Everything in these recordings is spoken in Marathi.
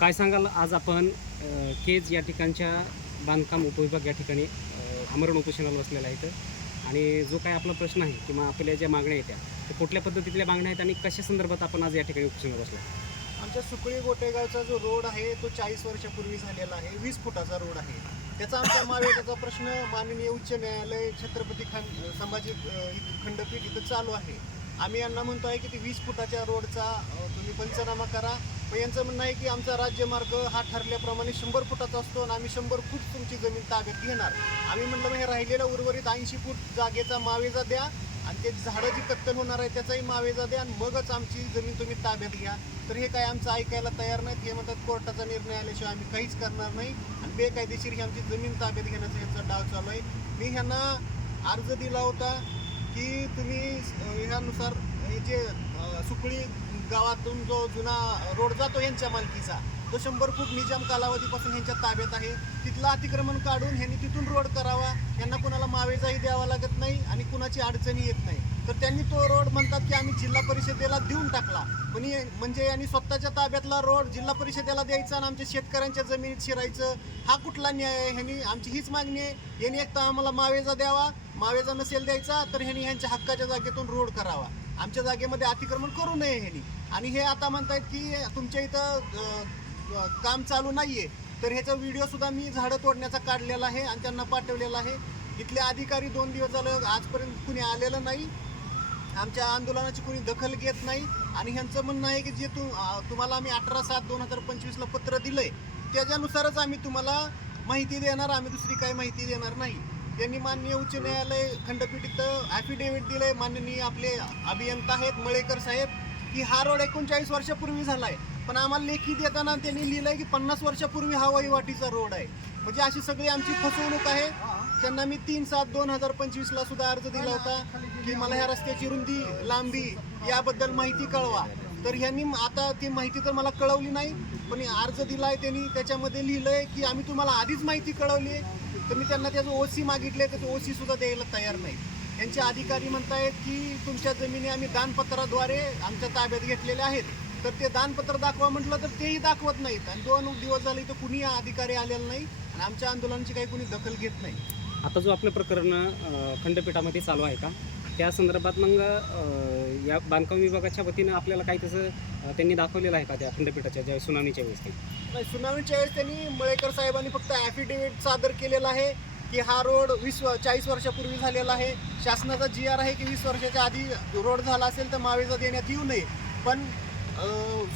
काय सांगाल आज आपण केज या ठिकाणच्या बांधकाम उपविभाग या ठिकाणी आमरण उपोषणाला बसलेला आहे इथं आणि जो काय आपला प्रश्न आहे किंवा आपल्या ज्या मागण्या आहेत त्या कुठल्या पद्धतीतल्या मागण्या आहेत आणि कशा संदर्भात आपण आज या ठिकाणी उपोषणाला बसलो आमच्या सुकळी गोटेगावचा जो रोड आहे तो चाळीस वर्षापूर्वी झालेला आहे वीस फुटाचा रोड आहे त्याचा आमच्या महाविकाचा प्रश्न माननीय उच्च न्यायालय छत्रपती खान संभाजी खंडपीठ इथं चालू आहे आम्ही यांना म्हणतो आहे की ती वीस फुटाच्या रोडचा तुम्ही पंचनामा करा मग यांचं म्हणणं आहे की आमचा राज्यमार्ग हा ठरल्याप्रमाणे शंभर फुटाचा असतो आणि आम्ही शंभर फूट तुमची जमीन ताब्यात घेणार आम्ही म्हटलं मग हे राहिलेलं उर्वरित ऐंशी फूट जागेचा मावेजा द्या आणि ते झाडं जी कत्तल होणार आहे त्याचाही मावेजा द्या आणि मगच आमची जमीन तुम्ही ताब्यात घ्या तर हे काय आमचं ऐकायला तयार नाहीत हे म्हणतात कोर्टाचा निर्णय आल्याशिवाय आम्ही काहीच करणार नाही आणि बेकायदेशीर ही आमची जमीन ताब्यात घेण्याचा यांचा डाव चालू आहे मी ह्यांना अर्ज दिला होता की तुम्ही ह्यानुसार हे जे सुकळी गावातून जो जुना रोड जातो यांच्या मालकीचा तो शंभर फूट निजाम कालावधीपासून यांच्या ताब्यात आहे तिथलं अतिक्रमण काढून ह्यांनी तिथून रोड करावा यांना कुणाला मावेजाही द्यावा लागत नाही आणि कुणाची अडचणी येत नाही तर त्यांनी तो रोड म्हणतात की आम्ही जिल्हा परिषदेला देऊन टाकला पण म्हणजे यांनी स्वतःच्या ताब्यातला रोड जिल्हा परिषदेला द्यायचा आणि आमच्या शेतकऱ्यांच्या जमिनीत शिरायचं हा कुठला न्याय आहे ह्यांनी आमची हीच मागणी आहे यांनी एक आम्हाला मावेजा द्यावा मावेजा नसेल द्यायचा तर ह्यांनी ह्यांच्या हक्काच्या जागेतून रोड करावा आमच्या जागेमध्ये अतिक्रमण करू नये ह्यांनी आणि हे आता म्हणतायत की तुमच्या इथं काम चालू नाही आहे तर ह्याचा व्हिडिओसुद्धा मी झाडं तोडण्याचा काढलेला आहे आणि त्यांना पाठवलेला आहे इथले अधिकारी दोन दिवस झालं आजपर्यंत कुणी आलेलं नाही आमच्या आंदोलनाची कुणी दखल घेत नाही आणि ह्यांचं म्हणणं आहे की जे तु तुम्हाला आम्ही अठरा सात दोन हजार पंचवीसला पत्र दिलं आहे त्याच्यानुसारच आम्ही तुम्हाला माहिती देणार आम्ही दुसरी काही माहिती देणार नाही त्यांनी माननीय उच्च न्यायालय खंडपीठ इथं ॲफिडेव्हिट दिलंय माननीय आपले अभियंता आहेत मळेकर साहेब की हा रोड एकोणचाळीस वर्षापूर्वी झाला आहे पण आम्हाला लेखी देताना त्यांनी लिहिलंय की पन्नास वर्षापूर्वी हा वहिवाटीचा रोड आहे म्हणजे अशी सगळी आमची फसवणूक आहे त्यांना मी तीन सात दोन हजार ला सुद्धा अर्ज दिला होता की मला ह्या रस्त्याची रुंदी लांबी याबद्दल माहिती कळवा तर ह्यांनी आता ती माहिती तर मला कळवली नाही पण अर्ज दिलाय त्यांनी त्याच्यामध्ये लिहिलंय की आम्ही तुम्हाला आधीच माहिती कळवली तर मी त्यांना त्याचं ओसी मागितले तर ते ओसी सुद्धा द्यायला तयार नाही त्यांचे अधिकारी म्हणतायत की तुमच्या जमिनी आम्ही दानपत्राद्वारे आमच्या ताब्यात घेतलेल्या आहेत तर ते दानपत्र दाखवा म्हटलं तर तेही दाखवत नाहीत आणि दोन दिवस झाले तर कुणी अधिकारी आलेला नाही आणि आमच्या आंदोलनाची काही कुणी दखल घेत नाही आता जो आपलं प्रकरण खंडपीठामध्ये चालू आहे का त्या संदर्भात मग या बांधकाम विभागाच्या वतीनं आपल्याला काही तसं त्यांनी दाखवलेलं आहे का त्या खंडपीठाच्या ज्या सुनावणीच्या वेळेस नाही सुनावणीच्या वेळेस त्यांनी मळेकर साहेबांनी फक्त ॲफिडेव्हिट सादर केलेला आहे की हा रोड वीस चाळीस वर्षापूर्वी झालेला आहे शासनाचा जी आर आहे की वीस वर्षाच्या आधी रोड झाला असेल तर मावेजा देण्यात येऊ नये पण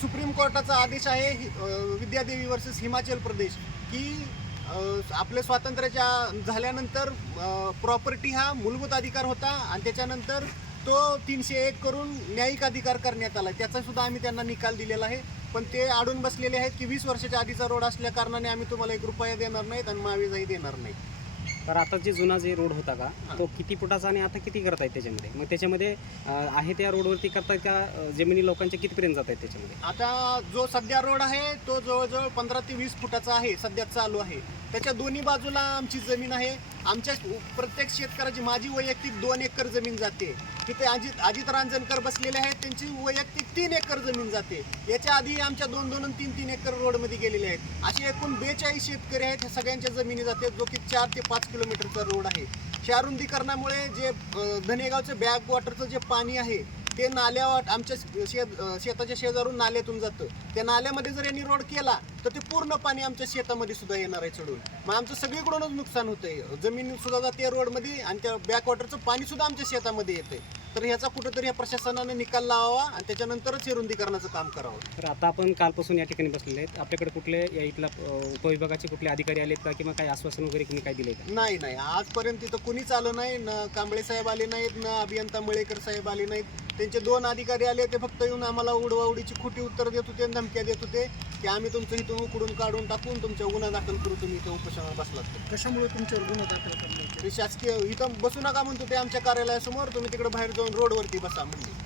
सुप्रीम कोर्टाचा आदेश आहे विद्यादेवी वर्सेस हिमाचल प्रदेश की आपल्या स्वातंत्र्याच्या झाल्यानंतर प्रॉपर्टी हा मूलभूत अधिकार होता आणि त्याच्यानंतर तो तीनशे एक करून न्यायिक अधिकार करण्यात आला त्याचा सुद्धा आम्ही त्यांना निकाल दिलेला आहे पण ते अडून बसलेले आहेत की वीस वर्षाच्या आधीचा रोड असल्या कारणाने आम्ही तुम्हाला एक रुपया देणार नाहीत आणि महावीजाही देणार नाही तर आता जे जुना जे रोड होता का तो किती फुटाचा आणि आता किती आहे त्याच्यामध्ये मग त्याच्यामध्ये आहे त्या रोडवरती करता त्या जमिनी लोकांच्या कितीपर्यंत जात आहेत त्याच्यामध्ये आता जो सध्या रोड आहे तो जवळजवळ पंधरा ते वीस फुटाचा आहे सध्या चालू आहे त्याच्या दोन्ही बाजूला आमची जमीन आहे आमच्या प्रत्येक शेतकऱ्याची माझी वैयक्तिक दोन एकर जमीन जाते तिथे अजित अजित रांजणकर बसलेले आहेत त्यांची वैयक्तिक तीन एकर जमीन जाते याच्या आधी आमच्या दोन दोन तीन तीन एकर रोडमध्ये गेलेले आहेत असे एकूण बेचाळीस शेतकरी आहेत ह्या सगळ्यांच्या जमिनी जाते जो की चार ते पाच किलोमीटरचा रोड आहे शहरुंदीकरणामुळे जे धनेगावचं बॅक वॉटरचं जे पाणी आहे ते नाल्या आमच्या शेत शेताच्या शेजारून नाल्यातून जातं त्या नाल्यामध्ये जर यांनी रोड केला तर ते पूर्ण पाणी आमच्या शेतामध्ये सुद्धा येणार आहे चढून मग आमचं सगळीकडूनच नुकसान होतंय जमीन सुद्धा जाते रोडमध्ये आणि त्या बॅकवॉटरचं पाणी सुद्धा आमच्या शेतामध्ये येते तर ह्याचा कुठेतरी या प्रशासनाने निकाल लावावा आणि त्याच्यानंतरच हे रुंदीकरणाचं काम करावं तर आता आपण कालपासून या ठिकाणी बसलेले आहेत आपल्याकडे कुठले या इथला उपविभागाचे कुठले अधिकारी आलेत का किंवा काही आश्वासन वगैरे कुणी काय दिले नाही नाही आजपर्यंत तिथं कुणीच आलं नाही न कांबळे साहेब आले नाहीत ना अभियंता मळेकर साहेब आले नाहीत त्यांचे दोन अधिकारी आले ते फक्त येऊन आम्हाला उडवाउडीची खोटी उत्तर देत होते आणि धमक्या देत होते की आम्ही तुमचं इथून उकडून काढून टाकून तुमच्या गुन्हा दाखल करू तुम्ही इथं उपोषणावर बसलात कशामुळे तुमच्यावर गुन्हा दाखल करण्याचे शासकीय इथं बसू नका म्हणतो ते आमच्या कार्यालयासमोर तुम्ही तिकडे बाहेर जाऊन रोडवरती बसा म्हणजे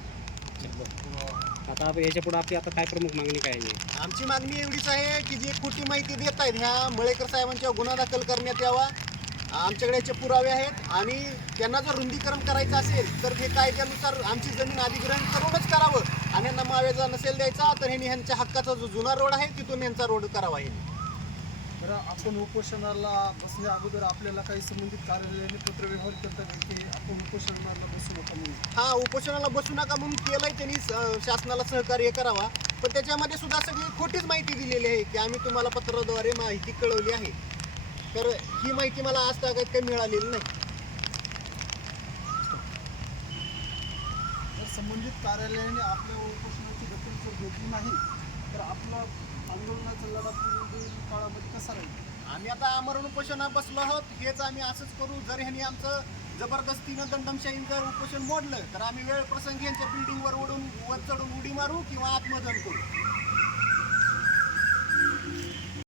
आता याच्या पुढे आपली आता काय प्रमुख मागणी काय आहे आमची मागणी एवढीच आहे की जी खोटी माहिती देत आहेत ह्या मळेकर साहेबांच्या गुन्हा दाखल करण्यात यावा आमच्याकडे याचे पुरावे आहेत आणि त्यांना जर रुंदीकरण करायचं असेल तर हे कायद्यानुसार आमची जमीन अधिग्रहण करूनच करावं आणि यांना मावेजा नसेल द्यायचा तर ह्यांनी ह्यांच्या हक्काचा जो जुना रोड आहे तिथून यांचा रोड करावा येईल तर आपण उपोषणाला बसल्या अगोदर आपल्याला काही संबंधित कार्यालयाने व्यवहार करता की आपण उपोषणाला बसू नका म्हणून हा उपोषणाला बसू नका म्हणून केलंय त्यांनी शासनाला सहकार्य करावा पण त्याच्यामध्ये सुद्धा सगळी खोटीच माहिती दिलेली आहे की आम्ही तुम्हाला पत्राद्वारे माहिती कळवली आहे तर ही माहिती मला आज तागत काही मिळालेली नाही संबंधित कार्यालयाने आपल्या उपोषणाची दखल घेतली नाही तर आपलं आंदोलनाचा लढा काळामध्ये कसा राहील आम्ही आता आमरण उपोषणा बसलो आहोत हेच आम्ही असंच करू जर ह्यांनी आमचं जबरदस्तीनं दंडमशाहीन जर उपोषण मोडलं तर आम्ही वेळ प्रसंगी यांच्या बिल्डिंगवर उडून वर चढून उडी मारू किंवा आत्मदन करू